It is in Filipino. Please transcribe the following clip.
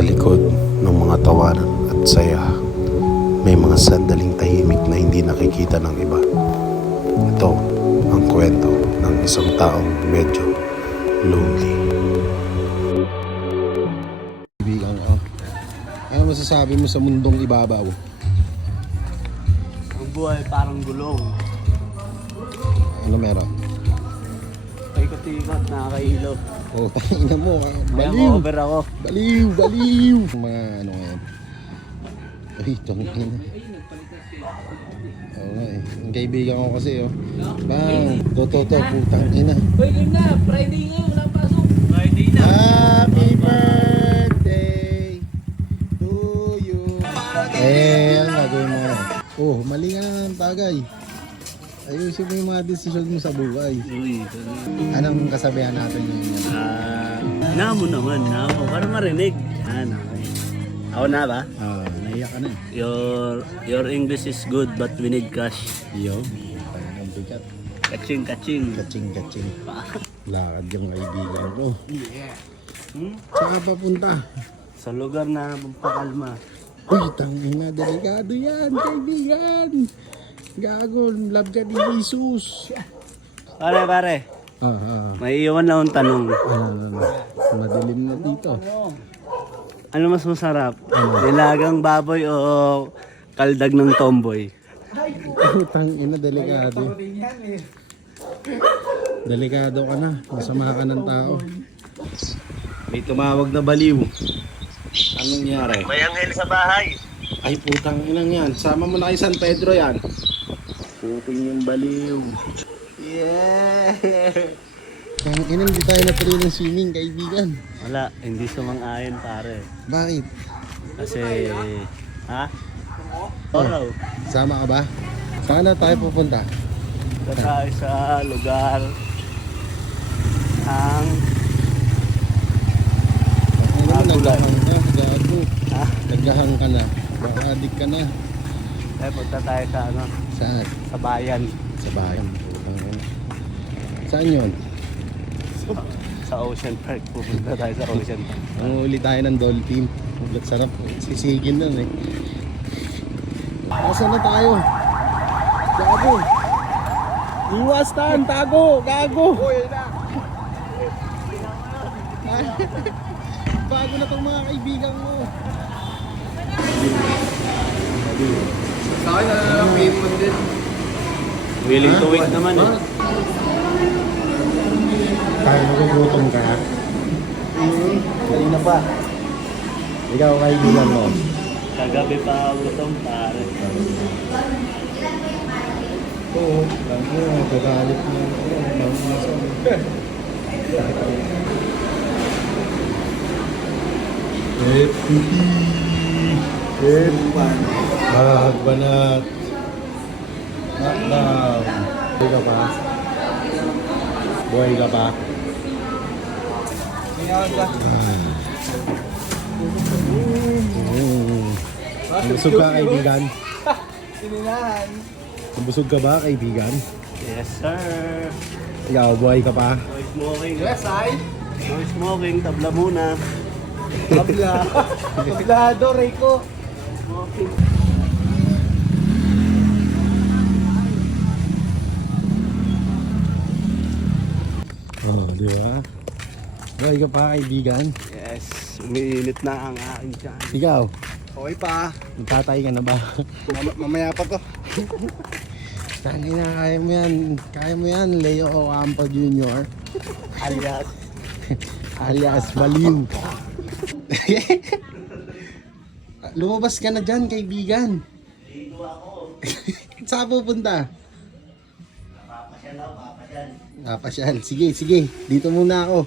Sa likod ng mga tawanan at saya, may mga sandaling tahimik na hindi nakikita ng iba. Ito ang kwento ng isang taong medyo lonely. Kaibigan ko. Ano masasabi mo sa mundong ibabaw? Ang buhay parang gulong. Ano meron? Paikot-ikot, nakakailo. Oh, ina mo. Kaya Baliw. over ako. Baliw. Mga ano ngayon. Ay, itong ina. Oo nga eh. Ang kaibigan ko kasi oh. Bang, toto, putang ina. Uy, game na! Friday nga, wala pasok. Friday na! Happy birthday to you. Ano gagawin mo? Oh, mali nga ang tagay. Ayusin mo yung mga desisyon mo sa buhay. Uy, Anong kasabihan natin ngayon? namo naman, namo. Para marinig. Okay. Ako na ba? Naiyak ka na. Your English is good but we need cash. Iyo. Ang bigat. Kaching. Kaching. Lakad yung kaibigan ko. Yeah. Saan ka papunta? Sa lugar na magpakalma. Uy, tangina. Delikado yan, kaibigan. Gago, love ka ni Jesus. Pare. May iwan na akong tanong. Madilim na dito. Ano mas masarap? Nilagang baboy o kaldag ng tomboy? Tangina, delikado. Delikado ka na. Masama ka ng tao. May tumawag na baliw. Anong nangyari? May anghel sa bahay. Ay, putang inang yan. Sama mo na kay San Pedro yan. Puting yung baliw. Yeah! Ang ina, hindi tayo natuloy ng swimming, kaibigan. Wala, hindi sumang-ayon pare. Bakit? Kasi, Oraw. Sama ka ba? Saan na tayo pupunta? Ito tayo sa lugar ang Ano, naghahang ka, gago. Ha? Naghahang ka na. Baka adik ka na. punta tayo sa Saan? sa bayan. Sa bayan. Putang ina. Saan yun? Sa Ocean Park. Pupunta tayo sa Ocean Park. Ang uli tayo ng dolphin. Ulit sarap. Sisigin nun eh. Nasaan na tayo? Gago! Iwas tan! Tago! Gago! Bago na tong mga kaibigan mo. Willing to wait naman eh. Kaya magugutom ka? Kanina pa. Ikaw kaibigan mo. Kagabi pa gutom pare. Oo. Tango, gagalit mo. Banat. Knockdown. Buhay ka pa? Buhay ka pa? Busog ka kaibigan? Busog ka ba kaibigan? Yes sir. Ikaw, buhay ka pa? No smoking. Yes I. No smoking. Tabla muna. Tablado, Rico. Smoking. Oh, di ba? Buhay ka pa kaibigan? Yes. Umiinit na ang aking tiyan. Ikaw, Okay pa. magtatay ka na ba? Mamaya pa to. Tangina, kaya mo yan. Kaya mo yan, Leo Ocampo Jr. alias Baliw. Lumabas ka na dyan, kaibigan. Saan pupunta? Papasyal. Sige. Dito muna ako.